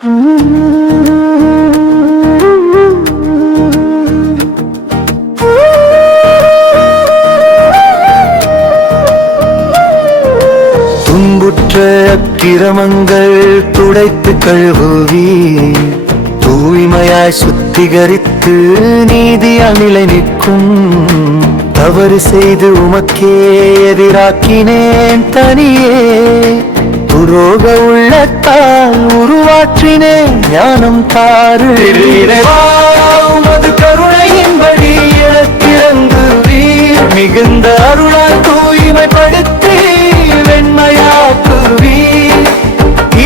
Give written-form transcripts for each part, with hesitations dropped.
துன்புற்ற அக்கிரமங்கள் துடைத்து கழுவுவீர், தூய்மையாய் சுத்திகரித்து நீதியால் நிலை நிற்கும். தவறு செய்து உமக்கே எதிராக்கினேன் தனியே, துரோக உள்ளத்தால் உருவாற்றினேன் ஞானம் தாரு. உமது கருணையின்படி எனக்கிறங்குவீர், மிகுந்த அருளால் தூய்மைப்படுத்தி வெண்மையாக்குவீர்.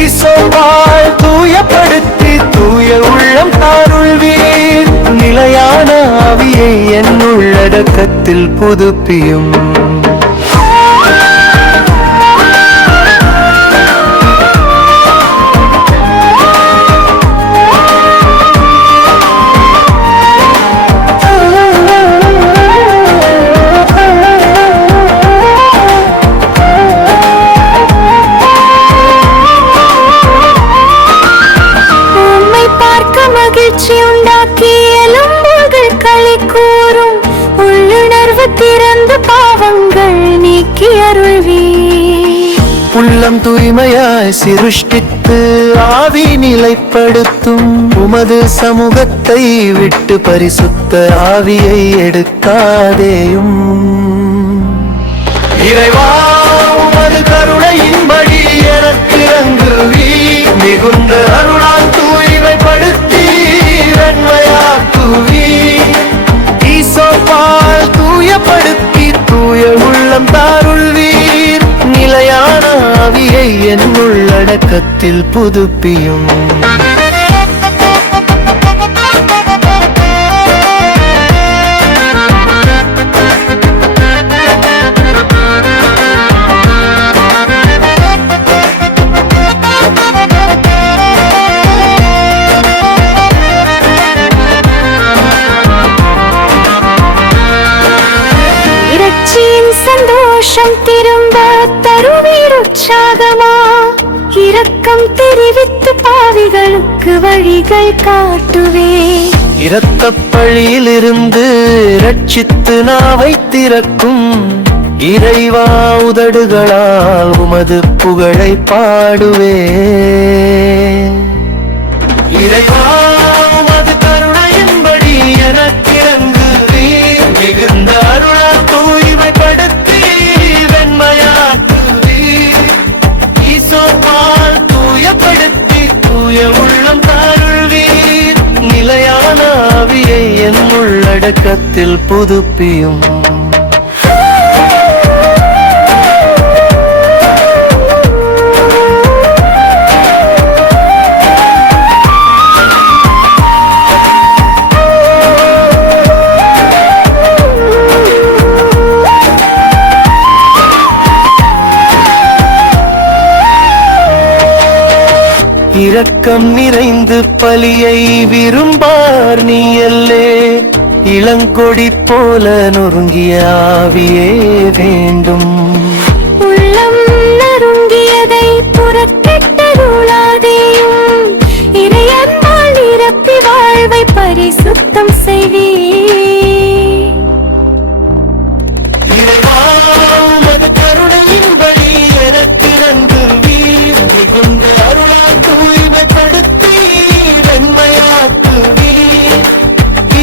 ஈசோவால் தூயப்படுத்தி தூய உள்ளம் தாருள்வீர். நிலையான ஆவியை என் உள்ளடக்கத்தில் புதுப்பியும். உள்ளம் தூய்மையாய் சிருஷ்டித்து ஆவி நிலைப்படுத்தும். உமது சமூகத்தை விட்டு பரிசுத்த ஆவியை எடுக்காதேயும். இறைவா, உமது கருணையின்படி எனக்கு இறங்குவீர், மிகுந்த அருளால் தூய்மைப்படுத்தி வெண்மையாக்குவீர். ஈசோப்பால் தூயப்படுத்தி தூய உள்ளம் தாருள்வீர். நிலையான ஆவியை என் உள்ளடக்கத்தில் புதுப்பியும். சந்தோஷம் திரும்ப தருவீர் உற்சாகமா, இரக்கம் தெரிவித்து பாவிகளுக்கு வழிகள் காட்டுவே. இரத்தப் பழியிலிருந்து ரட்சித்து நாவை திறக்கும். இறைவா, உதடுகளால் உமது புகழை பாடுவே. இறைவா, உமது கருணையின்படி எனக்கிறங்குவீர், மிகுந்த அருளால் தூய்மைப்படுத்தி வெண்மையாக்குவீர். ஈசோப்பால் தூயப்படுத்தி தூய உள்ளம் தாருள்வீர். நிலையான ஆவியை என் உள்ளடக்கத்தில் புதுப்பியும். இரக்கம் நிறைந்து பலியை விரும்பார் நீயல்லே. இளங்கொடி போல நொறுங்கிய ஆவியே வேண்டும். உள்ளம் நறுங்கியதை புறக்கட்டருளாதேயும், இறையன்பால் நிரப்பி வாழ்வை பரிசுத்தம் செய்வே.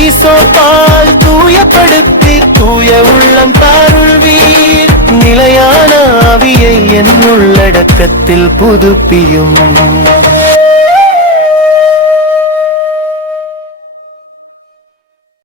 ஈசோப்பால் தூயப்படுத்தி தூய உள்ளம் தாருள்வீர். நிலையான ஆவியை என் உள்ளடக்கத்தில் புதுப்பியும்.